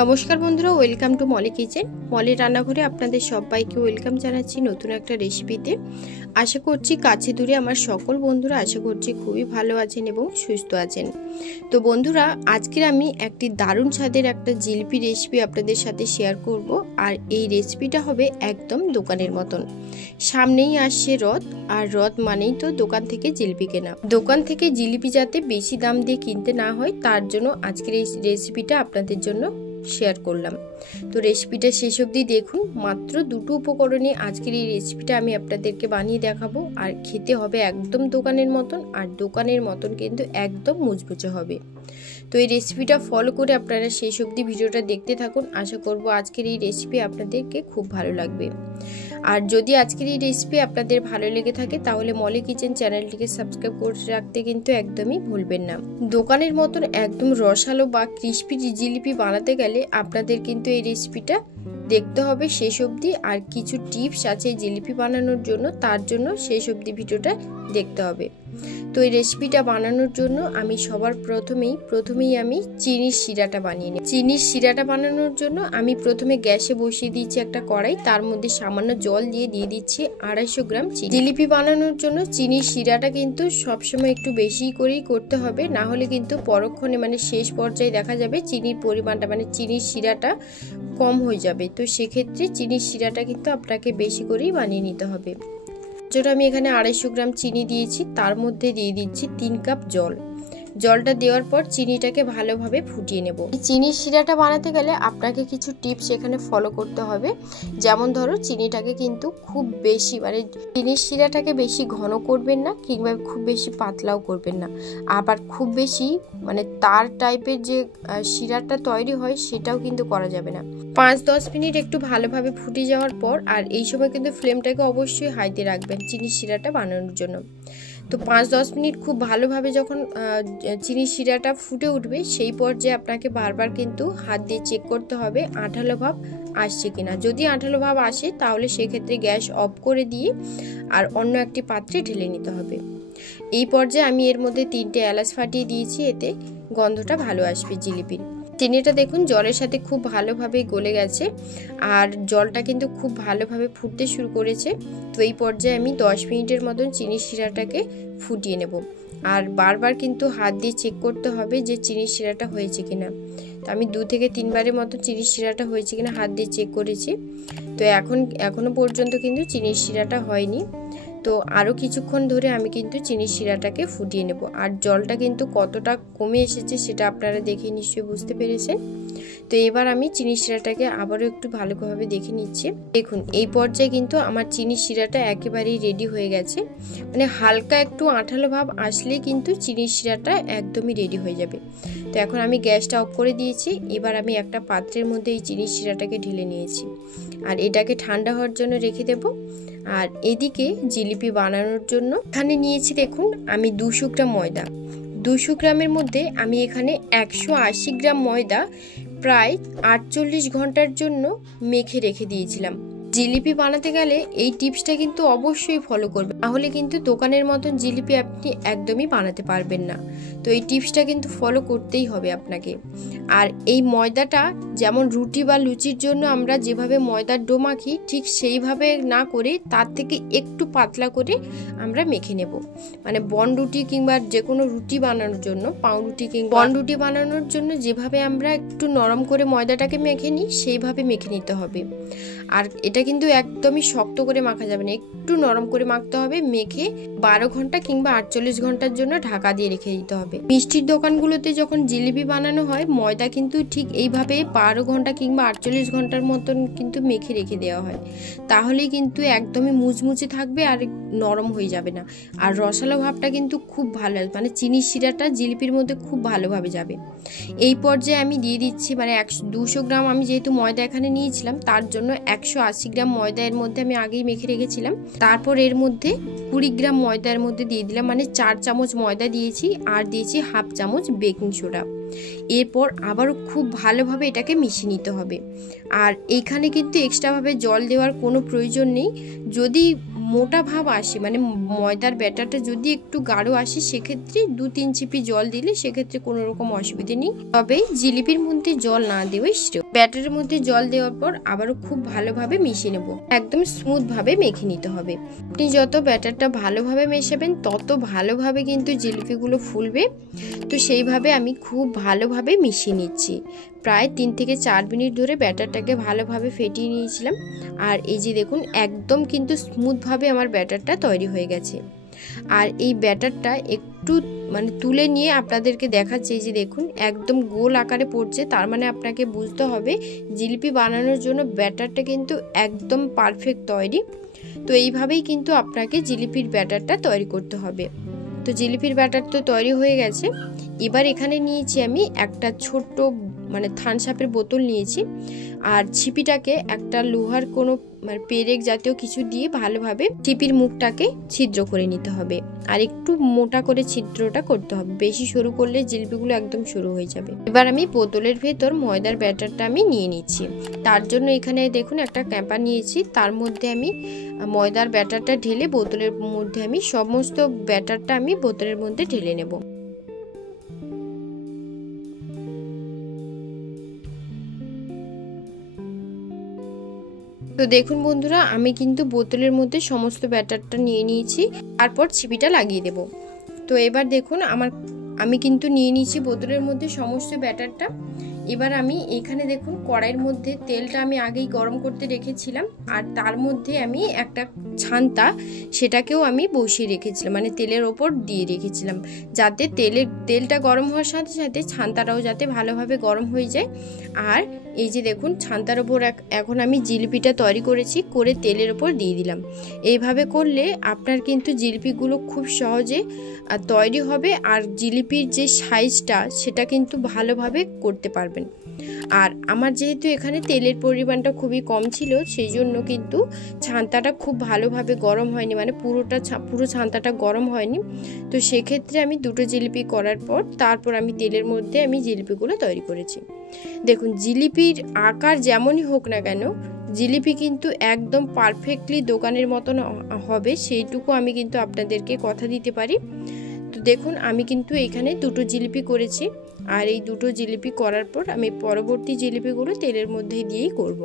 নমস্কার বন্ধুরা, welcome to Molly kitchen. Molly রান্নাঘরে আপনাদের সবাইকে ওয়েলকাম জানাচ্ছি নতুন একটা রেসিপিতে। আশা করছি কাছে দূরে আমার সকল বন্ধুরা আশা করছি খুবই ভালো আছেন এবং সুস্থ আছেন। তো বন্ধুরা, আজকের আমি একটি দারুণ স্বাদের একটা জিলিপি রেসিপি আপনাদের সাথে শেয়ার করব। আর এই রেসিপিটা হবে একদম দোকানের মতন। সামনেই আসছে রথ, আর রথ মানেই তো দোকান থেকে জিলিপি কেনা। দোকান থেকে জিলিপি যাতে বেশি দাম দিয়ে কিনতে না হয় তার জন্য আজকের এই রেসিপিটা আপনাদের জন্য শেয়ার করলাম। তো রেসিপিটা শেষ অবধি দেখুন। মাত্র দুটো উপকরণে আজকের এই রেসিপিটা আমি আপনাদেরকে বানিয়ে দেখাবো। আর খেতে হবে একদম দোকানের মতন, আর দোকানের মতন কিন্তু একদম মুচমুচে হবে। তো এই রেসিপিটা ফলো করে আপনারা শেষ অবধি ভিডিওটা দেখতে থাকুন। আশা করব আজকের এই রেসিপি আপনাদেরকে খুব ভালো লাগবে। আর যদি আজকের এই রেসিপি আপনাদের ভালো লেগে থাকে তাহলে মলি কিচেন চ্যানেলটিকে সাবস্ক্রাইব করে রাখতে কিন্তু একদমই ভুলবেন না। দোকানের মতন একদম রসালো বা ক্রিস্পি জিলিপি বানাতে গেলে আপনাদের কিন্তু এই রেসিপিটা দেখতে হবে শেষ অবধি। আর কিছু টিপস আছে জিলিপি বানানোর জন্য, তার জন্য শেষ অবধি ভিডিওটা দেখতে হবে। তো এই রেসিপিটা বানানোর জন্য আমি সবার প্রথমেই আমি চিনির শিরাটা বানিয়ে নিই। চিনির শিরাটা বানানোর জন্য আমি প্রথমে গ্যাসে বসিয়ে দিয়েছি একটা কড়াই, তার মধ্যে সামান্য জল দিয়ে দিচ্ছি 250 গ্রাম চিনি। জিলিপি বানানোর জন্য চিনির শিরাটা কিন্তু সবসময় একটু বেশি করেই করতে হবে, না হলে কিন্তু পরক্ষণে মানে শেষ পর্যায়ে দেখা যাবে চিনির পরিমাণটা মানে চিনির শিরাটা কম হয়ে যাবে। তো সেক্ষেত্রে চিনির শিরাটা কিন্তু আপনাকে বেশি করেই বানিয়ে নিতে হবে। যেটা আমি এখানে 250 গ্রাম চিনি দিয়েছি, তার মধ্যে দিয়ে দিচ্ছি 3 কাপ জল। জলটা দেওয়ার পর চিনিটাকে ভালোভাবে ফুটিয়ে নেব। চিনির শিরাটা বানাতে গেলে আপনাকে কিছু টিপস এখানে ফলো করতে হবে। যেমন ধরো, চিনিটাকে কিন্তু খুব বেশি মানে চিনির শিরাটাকে বেশি ঘন করবেন না, কিংবা খুব বেশি পাতলাও করবেন না। আবার খুব বেশি মানে তার টাইপের যে শিরাটা তৈরি হয় সেটাও কিন্তু করা যাবে না। 5-10 মিনিট একটু ভালোভাবে ফুটে যাওয়ার পর, আর এই সময় কিন্তু ফ্লেমটাকে অবশ্যই হাইতে রাখবেন চিনির শিরাটা বানানোর জন্য। তো 5-10 মিনিট খুব ভালোভাবে যখন চিনির শিরাটা ফুটে উঠবে, সেই পর্যায়ে আপনাকে বারবার কিন্তু হাত দিয়ে চেক করতে হবে আঠালো ভাব আসছে কিনা। যদি আঠালো ভাব আসে তাহলে সেক্ষেত্রে গ্যাস অফ করে দিয়ে আর অন্য একটি পাত্রে ঢেলে নিতে হবে। এই পর্যায়ে আমি এর মধ্যে 3টে এলাচ ফাটিয়ে দিয়েছি, এতে গন্ধটা ভালো আসবে জিলিপির। চিনিটা দেখুন জলের সাথে খুব ভালোভাবে গলে গেছে, আর জলটা কিন্তু খুব ভালোভাবে ফুটতে শুরু করেছে। তো এই পর্যায়ে আমি 10 মিনিটের মতন চিনির শিরাটাকে ফুটিয়ে নেব। আর বারবার কিন্তু হাত দিয়ে চেক করতে হবে যে চিনির শিরাটা হয়েছে কিনা। তো আমি 2 থেকে 3 বারের মতো চিনির শিরাটা হয়েছে কিনা হাত দিয়ে চেক করেছি। তো এখনো পর্যন্ত কিন্তু চিনির শিরাটা হয়নি। তো আরও কিছুক্ষণ ধরে আমি কিন্তু চিনির শিরাটাকে ফুটিয়ে নেব। আর জলটা কিন্তু কতটা কমে এসেছে সেটা আপনারা দেখে নিশ্চয়ই বুঝতে পেরেছেন। তো এবার আমি চিনির শিরাটাকে আবারও একটু ভালোভাবে দেখে নিচ্ছি। দেখুন এই পর্যায়ে কিন্তু আমার চিনির শিরাটা একেবারেই রেডি হয়ে গেছে। মানে হালকা একটু আঠালো ভাব আসলে কিন্তু চিনির শিরাটা একদমই রেডি হয়ে যাবে। তো এখন আমি গ্যাসটা অফ করে দিয়েছি। এবার আমি একটা পাত্রের মধ্যে এই চিনির শিরাটাকে ঢেলে নিয়েছি, আর এটাকে ঠান্ডা হওয়ার জন্য রেখে দেব। আর এদিকে জিলিপি বানানোর জন্য এখানে নিয়েছি দেখুন আমি 200 গ্রাম ময়দা। 200 গ্রামের মধ্যে আমি এখানে 180 গ্রাম ময়দা প্রায় 48 ঘন্টার জন্য মেখে রেখে দিয়েছিলাম। জিলিপি বানাতে গেলে এই টিপসটা কিন্তু অবশ্যই ফলো করবেন, তাহলে কিন্তু দোকানের মতন জিলিপি আপনি একদমই বানাতে পারবেন না। তো এই টিপসটা কিন্তু ফলো করতেই হবে আপনাকে। আর এই ময়দাটা যেমন রুটি বা লুচির জন্য আমরা যেভাবে ময়দার ডো মাখি, ঠিক সেইভাবে না করে তার থেকে একটু পাতলা করে আমরা মেখে নেব। মানে বনরুটি কিংবা যে কোনো রুটি বানানোর জন্য, পাউরুটি কিংবা বনরুটি বানানোর জন্য যেভাবে আমরা একটু নরম করে ময়দাটাকে মেখে নিই, সেইভাবে মেখে নিতে হবে। আর এটা কিন্তু একদমই শক্ত করে মাখা যাবে না, একটু নরম করে মাখতে হবে। মেখে 12 ঘন্টা কিংবা 48 ঘন্টার জন্য ঢাকা দিয়ে রেখে দিতে হবে। মিষ্টির দোকানগুলোতে যখন জিলিপি বানানো হয়, ময়দা কিন্তু ঠিক এইভাবে 12 ঘন্টা কিংবা 48 ঘন্টার মতন কিন্তু মেখে রেখে দেওয়া হয়। তাহলেই কিন্তু একদমই মুচমুচে থাকবে আর নরম হয়ে যাবে না। আর রসালো ভাবটা কিন্তু খুব ভালো, মানে চিনির শিরাটা জিলিপির মধ্যে খুব ভালোভাবে যাবে। এই পর্যায়ে আমি দিয়ে দিচ্ছি মানে 200 গ্রাম আমি যেহেতু ময়দা এখানে নিয়েছিলাম, তার জন্য 180 গ্রাম ময়দা এর মধ্যে আমি আগেই মেখে রেখেছিলাম। তারপর এর মধ্যে 20 গ্রাম ময়দা এর মধ্যে দিয়ে দিলাম, মানে 4 চামচ ময়দা দিয়েছি, আর দিয়েছি 1/2 চামচ বেকিং সোডা। এরপর আবারও খুব ভালোভাবে এটাকে মিশিয়ে নিতে হবে। আর এইখানে কিন্তু এক্সট্রাভাবে জল দেওয়ার কোনো প্রয়োজন নেই। যদি মোটা ভাব আসে মানে ময়দার ব্যাটারটা যদি একটু গাঢ় আসে, সেক্ষেত্রে 2-3 চিপি জল দিলে সেক্ষেত্রে কোনো রকম অসুবিধে নেই। তবে জিলিপির মধ্যে জল না দেওয়াই শ্রেয়। ব্যাটারের মধ্যে জল দেওয়ার পর আবারও খুব ভালোভাবে মিশিয়ে নেব, একদম স্মুথভাবে মেখে নিতে হবে। আপনি যত ব্যাটারটা ভালোভাবে মেশাবেন তত ভালোভাবে কিন্তু জিলিপিগুলো ফুলবে। তো সেইভাবে আমি খুব ভালোভাবে মিশিয়ে নিচ্ছি। প্রায় 3 থেকে 4 মিনিট ধরে ব্যাটারটাকে ভালোভাবে ফেটিয়ে নিয়েছিলাম। আর এই যে দেখুন একদম কিন্তু স্মুথভাবে আমার ব্যাটারটা তৈরি হয়ে গেছে। আর এই ব্যাটারটা একটু তুলে নিয়ে আপনাদেরকে দেখাচ্ছি। এই যে দেখুন একদম গোল আকারে পড়ছে, তার মানে আপনাকে বুঝতে হবে জিলিপি বানানোর জন্য ব্যাটারটা কিন্তু একদম পারফেক্ট তৈরি। তো এইভাবেই কিন্তু আপনাকে জিলিপির ব্যাটারটা তৈরি করতে হবে। তো জিলিপির ব্যাটার তো তৈরি হয়ে গেছে। এবার এখানে নিয়েছি আমি একটা ছোট্ট থামস আপের বোতল নিয়েছি। আর ছিপিটাকে একটা লোহার কোনো পেরেক জাতীয় কিছু দিয়ে ভালোভাবে ছিপির মুখটাকে ছিদ্র করে নিতে হবে। আর একটু মোটা করে ছিদ্রটা করতে হবে, বেশি সরু করলে জিলিপিগুলো একদম সরু হয়ে যাবে। এবার আমি বোতলের ভেতর ময়দার ব্যাটারটা আমি নিয়ে নিচ্ছি। তার জন্য এখানে দেখুন একটা ক্যাম্পা নিয়েছি, তার মধ্যে আমি ময়দার ব্যাটারটা ঢেলে বোতলের মধ্যে আমি সমস্ত ব্যাটারটা আমি বোতলের মধ্যে ঢেলে নেব। তো দেখুন বন্ধুরা, আমি কিন্তু বোতলের মধ্যে সমস্ত ব্যাটারটা নিয়ে নিয়েছি, তারপর ছিপিটা লাগিয়ে দেব। তো এবার দেখুন আমি কিন্তু নিয়ে নিয়েছি বোতলের মধ্যে সমস্ত ব্যাটারটা। এবার আমি এখানে দেখুন কড়াইয়ের মধ্যে তেলটা আমি আগেই গরম করতে রেখেছিলাম, আর তার মধ্যে আমি একটা ছান্তা সেটাকেও আমি বসিয়ে রেখেছিলাম, তেলের ওপর দিয়ে রেখেছিলাম, যাতে তেলটা গরম হওয়ার সাথে সাথে ছান্তাটাও যাতে ভালোভাবে গরম হয়ে যায়। আর এই যে দেখুন ছান্তার ওপর এখন আমি জিলিপিটা তৈরি করে তেলের ওপর দিয়ে দিলাম। এইভাবে করলে আপনার কিন্তু জিলিপিগুলো খুব সহজে তৈরি হবে, আর জিলিপির যে সাইজটা সেটা কিন্তু ভালোভাবে করতে পারবেন। আর আমার যেহেতু এখানে তেলের পরিমাণটা খুবই কম ছিল, সেই জন্য কিন্তু ছান্তাটা খুব ভালোভাবে গরম হয়নি, পুরো ছান্তাটা গরম হয়নি। তো সেক্ষেত্রে আমি দুটো জিলিপি করার পর তারপর আমি তেলের মধ্যে আমি জিলিপিগুলো তৈরি করেছি। দেখুন জিলিপির আকার যেমনই হোক না কেন, জিলিপি কিন্তু একদম পারফেক্টলি দোকানের মতন হবে, সেইটুকু আমি কিন্তু আপনাদেরকে কথা দিতে পারি। তো দেখুন আমি কিন্তু এখানে দুটো জিলিপি করেছি, আর এই দুটো জিলিপি করার পর আমি পরবর্তী জিলিপিগুলো তেলের মধ্যে দিয়েই করব।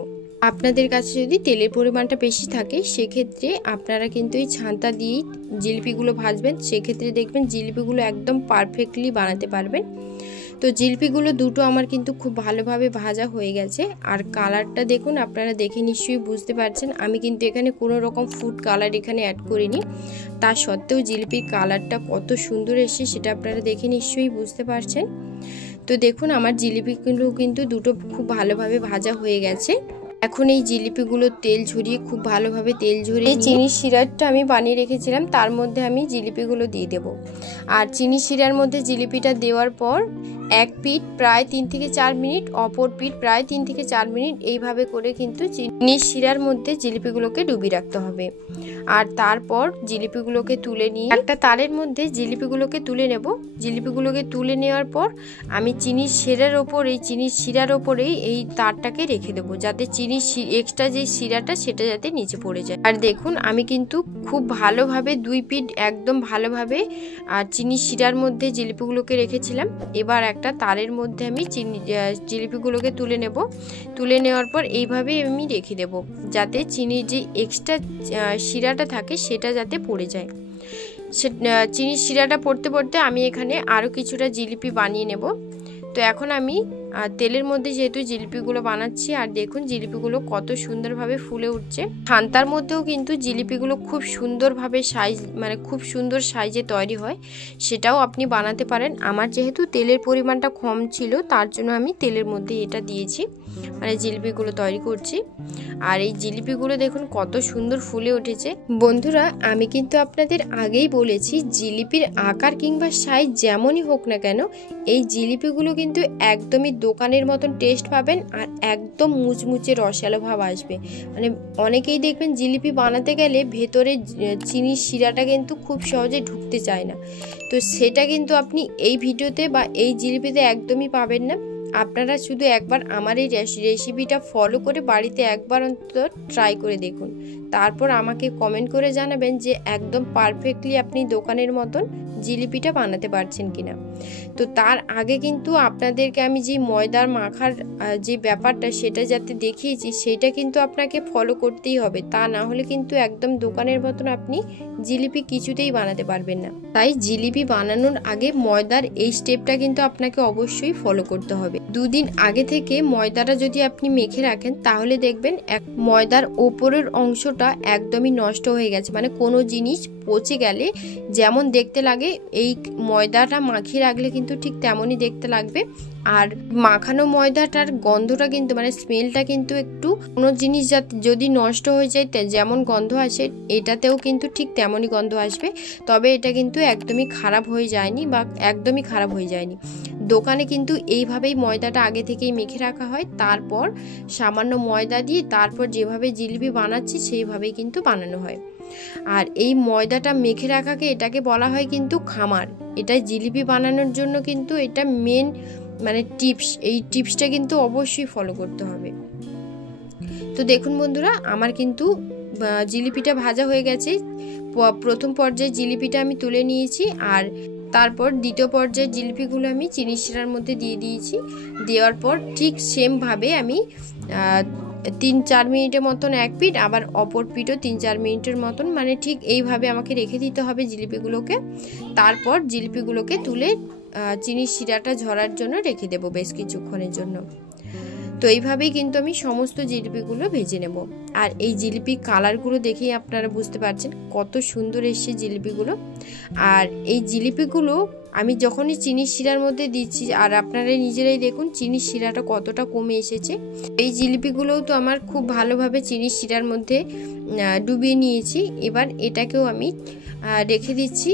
আপনাদের কাছে যদি তেলের পরিমাণটা বেশি থাকে সেক্ষেত্রে আপনারা কিন্তু এই ছান্তা দিয়েই জিলিপিগুলো ভাজবেন, সেক্ষেত্রে দেখবেন জিলিপিগুলো একদম পারফেক্টলি বানাতে পারবেন। তো জিলিপিগুলো দুটো আমার কিন্তু খুব ভালোভাবে ভাজা হয়ে গেছে। আর কালারটা দেখুন, আপনারা দেখে নিশ্চয়ই বুঝতে পারছেন আমি কিন্তু এখানে কোনো রকম ফুড কালার এখানে অ্যাড করিনি। তা সত্ত্বেও জিলিপির কালারটা কত সুন্দর এসেছে সেটা আপনারা দেখে নিশ্চয়ই বুঝতে পারছেন। তো দেখুন আমার জিলিপিগুলো কিন্তু দুটো খুব ভালোভাবে ভাজা হয়ে গেছে। এখন এই জিলিপিগুলো তেল ঝরিয়ে খুব ভালোভাবে তেল ঝরিয়ে চিনির শিরাটা আমি বানিয়ে রেখেছিলাম, তার মধ্যে আমি জিলিপিগুলো দিয়ে দেব। আর চিনির শিরার মধ্যে জিলিপিটা দেওয়ার পর এক পিঠ প্রায় 3 থেকে 4 মিনিট, অপর পিঠ প্রায় 3 থেকে 4 মিনিট এইভাবে করে কিন্তু চিনির শিরার মধ্যে জিলিপিগুলোকে ডুবিয়ে রাখতে হবে। আর তারপর জিলিপিগুলোকে তুলে নিয়ে একটা তারের মধ্যে জিলিপিগুলোকে তুলে নেব। জিলিপিগুলোকে তুলে নেওয়ার পর আমি চিনির শিরার ওপরেই এই তারটাকে রেখে দেবো, যাতে চিনির এক্সট্রা যে শিরাটা সেটা যাতে নিচে পড়ে যায়। আর দেখুন আমি কিন্তু খুব ভালোভাবে 2 পিঠ একদম ভালোভাবে আর চিনির শিরার মধ্যে জিলিপিগুলোকে রেখেছিলাম। এবার একটা তারের মধ্যে আমি জিলিপিগুলোকে তুলে নেব। তুলে নেওয়ার পর এইভাবে আমি রেখে দেব, যাতে চিনির যে এক্সট্রা শিরাটা থাকে সেটা যাতে পড়ে যায়। চিনির শিরাটা পড়তে পড়তে আমি এখানে আরও কিছুটা জিলিপি বানিয়ে নেব। তো এখন আমি তেলের মধ্যে যেহেতু জিলিপিগুলো বানাচ্ছি, আর দেখুন জিলিপিগুলো কত সুন্দরভাবে ফুলে উঠছে। ছান্তার মধ্যেও কিন্তু জিলিপিগুলো খুব সুন্দরভাবে খুব সুন্দর সাইজে তৈরি হয়, সেটাও আপনি বানাতে পারেন। আমার যেহেতু তেলের পরিমাণটা কম ছিল তার জন্য আমি তেলের মধ্যে এটা দিয়েছি, জিলিপিগুলো তৈরি করছি। আর এই জিলিপিগুলো দেখুন কত সুন্দর ফুলে উঠেছে। বন্ধুরা আমি কিন্তু আপনাদের আগেই বলেছি, জিলিপির আকার কিংবা সাইজ যেমনই হোক না কেন, এই জিলিপিগুলো কিন্তু একদমই দোকানের মতন টেস্ট পাবেন, আর একদম মুচমুচে রসালো ভাব আসবে। অনেকেই দেখবেন জিলিপি বানাতে গেলে ভেতরে চিনির শিরাটা কিন্তু খুব সহজে ঢুকতে চায় না, তো সেটা কিন্তু আপনি এই ভিডিওতে বা এই জিলিপিতে একদমই পাবেন না। আপনারা শুধু একবার আমার এই রেসিপিটা ফলো করে বাড়িতে একবার অন্তত ট্রাই করে দেখুন, তারপর আমাকে কমেন্ট করে জানাবেন যে একদম পারফেক্টলি আপনি দোকানের মতন জিলিপিটা বানাতে পারছেন কিনা। তো তার আগে কিন্তু আপনাদেরকে আমি যে ময়দার মাখার যে ব্যাপারটা সেটা যাতে দেখিয়েছি সেটা কিন্তু আপনাকে ফলো করতেই হবে, তা না হলে কিন্তু একদম দোকানের মতন আপনি জিলিপি কিছুতেই বানাতে পারবেন না। তাই জিলিপি বানানোর আগে ময়দার এই স্টেপটা কিন্তু আপনাকে অবশ্যই ফলো করতে হবে। দুদিন আগে থেকে ময়দাটা যদি আপনি মেখে রাখেন তাহলে দেখবেন ময়দার ওপরের অংশটা একদমই নষ্ট হয়ে গেছে, মানে কোনো জিনিস পচে গেলে যেমন দেখতে লাগে এই ময়দাটা মাখিয়ে রাখলে কিন্তু ঠিক তেমনই দেখতে লাগবে। আর মাখানো ময়দাটার গন্ধটা কিন্তু মানে স্মেলটা কিন্তু একটু কোনো জিনিস যদি নষ্ট হয়ে যায় যেমন গন্ধ আসে এটাতেও কিন্তু ঠিক তেমনই গন্ধ আসবে, তবে এটা কিন্তু একদমই খারাপ হয়ে যায়নি বা একদমই খারাপ হয়ে যায়নি। দোকানে কিন্তু এইভাবেই ময়দাটা আগে থেকেই মেখে রাখা হয়, তারপর সামান্য ময়দা দিয়ে তারপর যেভাবে জিলিপি বানাচ্ছি সেইভাবেই কিন্তু বানানো হয়। আর এই ময়দাটা মেখে রাখাকে এটাকে বলা হয় কিন্তু খামার। এটা জিলিপি বানানোর জন্য কিন্তু এটা মেন মানে টিপস, এই টিপসটা কিন্তু অবশ্যই ফলো করতে হবে। তো দেখুন বন্ধুরা, আমার কিন্তু জিলিপিটা ভাজা হয়ে গেছে। প্রথম পর্যায়ে জিলিপিটা আমি তুলে নিয়েছি, আর তারপর দ্বিতীয় পর্যায়ের জিলিপিগুলো আমি চিনি শিরার মধ্যে দিয়ে দিয়েছি। দেওয়ার পর ঠিক সেমভাবে আমি 3-4 মিনিটের মতন এক পিঠ, আবার অপর পিঠও 3-4 মিনিটের মতন, মানে ঠিক এইভাবে আমাকে রেখে দিতে হবে জিলিপিগুলোকে। তারপর জিলিপিগুলোকে তুলে চিনির শিরাটা ঝরার জন্য রেখে দেবো বেশ কিছুক্ষণের জন্য। তো এইভাবেই কিন্তু আমি সমস্ত জিলিপিগুলো ভেজে নেব। আর এই জিলিপির কালারগুলো দেখেই আপনারা বুঝতে পারছেন কত সুন্দর এসছে জিলিপিগুলো। আর এই জিলিপিগুলো আমি যখনই চিনির শিরার মধ্যে দিচ্ছি, আর আপনারা নিজেরাই দেখুন চিনির শিরাটা কতটা কমে এসেছে। এই জিলিপিগুলোও তো আমার খুব ভালোভাবে চিনির শিরার মধ্যে ডুবিয়ে নিয়েছি। এবার এটাকেও আমি রেখে দিচ্ছি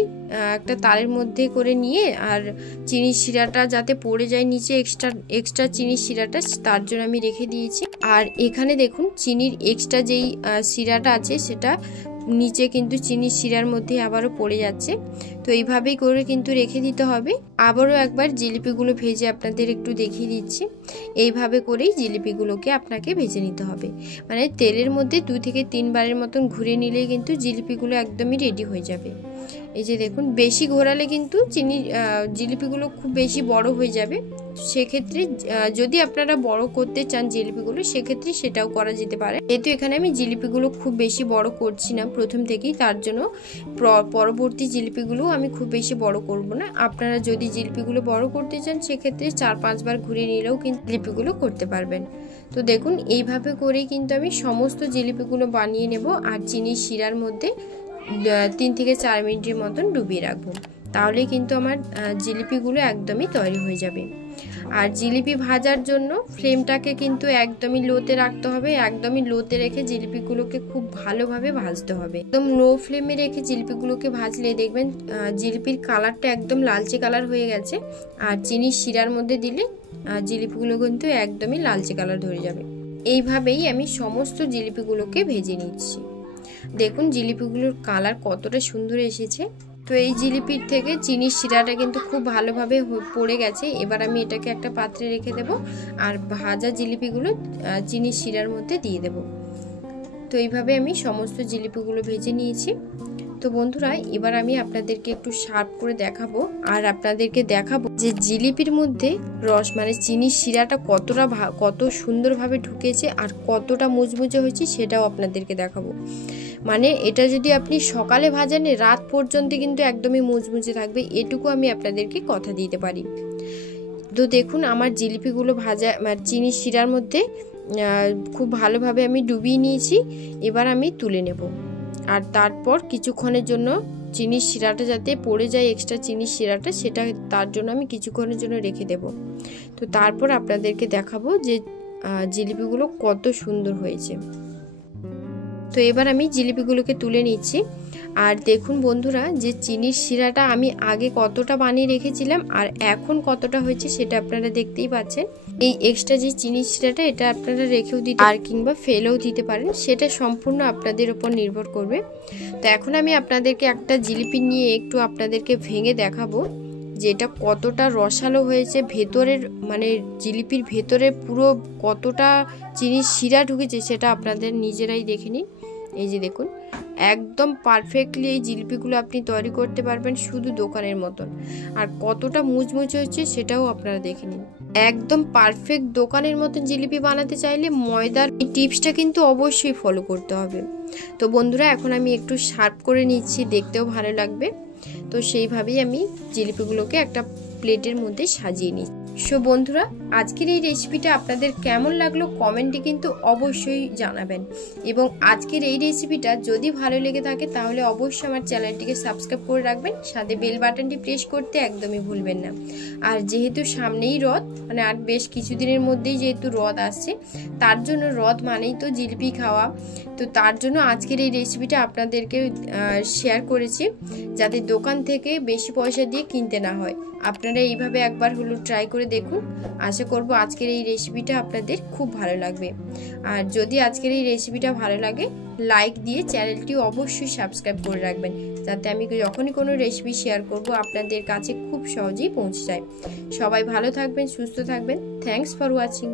একটা তারের মধ্যে করে নিয়ে, আর চিনির শিরাটা যাতে পড়ে যায় নিচে এক্সট্রা চিনির শিরাটা, তার জন্য আমি রেখে দিয়েছি। আর এখানে দেখুন চিনির এক্সট্রা যেই শিরাটা আছে সেটা নিচে কিন্তু চিনির শিরার মধ্যে আবারও পড়ে যাচ্ছে। তো এইভাবেই করে কিন্তু রেখে দিতে হবে। আবারও একবার জিলিপিগুলো ভেজে আপনাদের একটু দেখিয়ে দিচ্ছি। এইভাবে করেই জিলিপিগুলোকে আপনাকে ভেজে নিতে হবে, মানে তেলের মধ্যে 2 থেকে 3 বারের মতন ঘুরে নিলেই কিন্তু জিলিপিগুলো একদমই রেডি হয়ে যাবে। এই যে দেখুন, বেশি ঘোরালে কিন্তু জিলিপিগুলো খুব বেশি বড় হয়ে যাবে। সেক্ষেত্রে যদি আপনারা বড় করতে চান জিলিপিগুলো সেক্ষেত্রে সেটাও করা যেতে পারে। যেহেতু এখানে আমি জিলিপিগুলো খুব বেশি বড় করছি না প্রথম থেকেই, তার জন্য পরবর্তী জিলিপিগুলো আমি খুব বেশি বড় করব না। আপনারা যদি জিলিপিগুলো বড় করতে চান সেক্ষেত্রে 4-5 বার ঘুরে নিলেও কিন্তু জিলিপিগুলো করতে পারবেন। তো দেখুন এইভাবে করেই কিন্তু আমি সমস্ত জিলিপিগুলো বানিয়ে নেব, আর চিনির শিরার মধ্যে 3 থেকে 4 মিনিটের মতন ডুবিয়ে রাখবো। তাহলে কিন্তু আমার জিলিপিগুলো একদমই তৈরি হয়ে যাবে। আর জিলিপি ভাজার জন্য ফ্লেমটাকে কিন্তু একদমই লোতে রাখতে হবে। একদমই লোতে রেখে জিলিপিগুলোকে খুব ভালোভাবে ভাজতে হবে। একদম লো ফ্লেমে রেখে জিলিপিগুলোকে ভাজলে দেখবেন জিলিপির কালারটা একদম লালচে কালার হয়ে গেছে। আর চিনির শিরার মধ্যে দিলে জিলিপিগুলো কিন্তু একদমই লালচে কালার ধরে যাবে। এইভাবেই আমি সমস্ত জিলিপিগুলোকে ভেজে নিচ্ছি। দেখুন জিলিপিগুলোর কালার কতটা সুন্দর এসেছে। তো এই জিলিপির থেকে চিনির শিরাটা কিন্তু খুব ভালোভাবে পড়ে গেছে। এবার আমি এটাকে একটা পাত্রে রেখে দেব, আর ভাজা জিলিপিগুলো চিনির শিরার মধ্যে দিয়ে দেব। তো এইভাবে আমি সমস্ত জিলিপিগুলো ভেজে নিয়েছি। তো বন্ধুরা, এবার আমি আপনাদেরকে একটু সার্ভ করে দেখাবো, আর আপনাদেরকে দেখাবো যে জিলিপির মধ্যে রস মানে চিনির শিরাটা কত সুন্দরভাবে ঢুকেছে আর কতটা মুচমুচে হয়েছে সেটাও আপনাদেরকে দেখাবো। মানে এটা যদি আপনি সকালে ভাজেন রাত পর্যন্ত কিন্তু একদমই মুচমুচে থাকবে, এটুকু আমি আপনাদেরকে কথা দিতে পারি। তো দেখুন আমার জিলিপিগুলো ভাজা চিনির শিরার মধ্যে খুব ভালোভাবে আমি ডুবিয়ে নিয়েছি। এবার আমি তুলে নেব, আর তারপর কিছুক্ষণের জন্য চিনির শিরাটা যাতে পড়ে যায় এক্সট্রা চিনির শিরাটা, সেটা তার জন্য আমি কিছুক্ষণের জন্য রেখে দেব। তো তারপর আপনাদেরকে দেখাবো যে জিলিপিগুলো কত সুন্দর হয়েছে। তো এবার আমি জিলিপিগুলোকে তুলে নিচ্ছি। আর দেখুন বন্ধুরা, যে চিনির শিরাটা আমি আগে কতটা বানিয়ে রেখেছিলাম আর এখন কতটা হয়েছে সেটা আপনারা দেখতেই পাচ্ছেন। এই এক্সট্রা যে চিনির শিরাটা এটা আপনারা রেখেও দিতে আর কিংবা ফেলেও দিতে পারেন, সেটা সম্পূর্ণ আপনাদের উপর নির্ভর করবে। তো এখন আমি আপনাদেরকে একটা জিলিপি নিয়ে একটু আপনাদেরকে ভেঙে দেখাবো যে এটা কতটা রসালো হয়েছে, ভেতরের মানে জিলিপির ভেতরে পুরো কতটা চিনির শিরা ঢুকেছে সেটা আপনাদের নিজেরাই দেখে নিন। এই যে দেখুন, একদম পারফেক্টলি এই জিলিপিগুলো আপনি তৈরি করতে পারবেন শুধু দোকানের মতন। আর কতটা মুচমুচে হচ্ছে সেটাও আপনারা দেখে নিন। একদম পারফেক্ট দোকানের মতন জিলিপি বানাতে চাইলে ময়দার এই টিপসটা কিন্তু অবশ্যই ফলো করতে হবে। তো বন্ধুরা, এখন আমি একটু শার্প করে নিচ্ছি, দেখতেও ভালো লাগবে। তো সেইভাবেই আমি জিলিপিগুলোকে একটা প্লেটের মধ্যে সাজিয়ে নিই। সো বন্ধুরা, আজকের এই রেসিপিটা আপনাদের কেমন লাগলো কমেন্টে কিন্তু অবশ্যই জানাবেন। এবং আজকের এই রেসিপিটা যদি ভালো লেগে থাকে তাহলে অবশ্যই আমার চ্যানেলটিকে সাবস্ক্রাইব করে রাখবেন, সাথে বেল বাটনটি প্রেস করতে একদমই ভুলবেন না। আর যেহেতু সামনেই রথ, মানে আর বেশ কিছুদিনের মধ্যেই যেহেতু রথ আসছে, তার জন্য রথ মানেই তো জিলিপি খাওয়া, তো তার জন্য আজকের এই রেসিপিটা আপনাদেরকে শেয়ার করেছি, যাতে দোকান থেকে বেশি পয়সা দিয়ে কিনতে না হয়। আপনারা এইভাবে একবার হলো ট্রাই করে দেখুন। আশা করব আজকের এই রেসিপিটা আপনাদের খুব ভালো লাগবে। আর যদি আজকের এই রেসিপিটা ভালো লাগে, লাইক দিয়ে চ্যানেলটি অবশ্যই সাবস্ক্রাইব করে রাখবেন, যাতে আমি যখনই কোনো রেসিপি শেয়ার করব আপনাদের কাছে খুব সহজেই পৌঁছে যায়। সবাই ভালো থাকবেন, সুস্থ থাকবেন। Thanks for watching.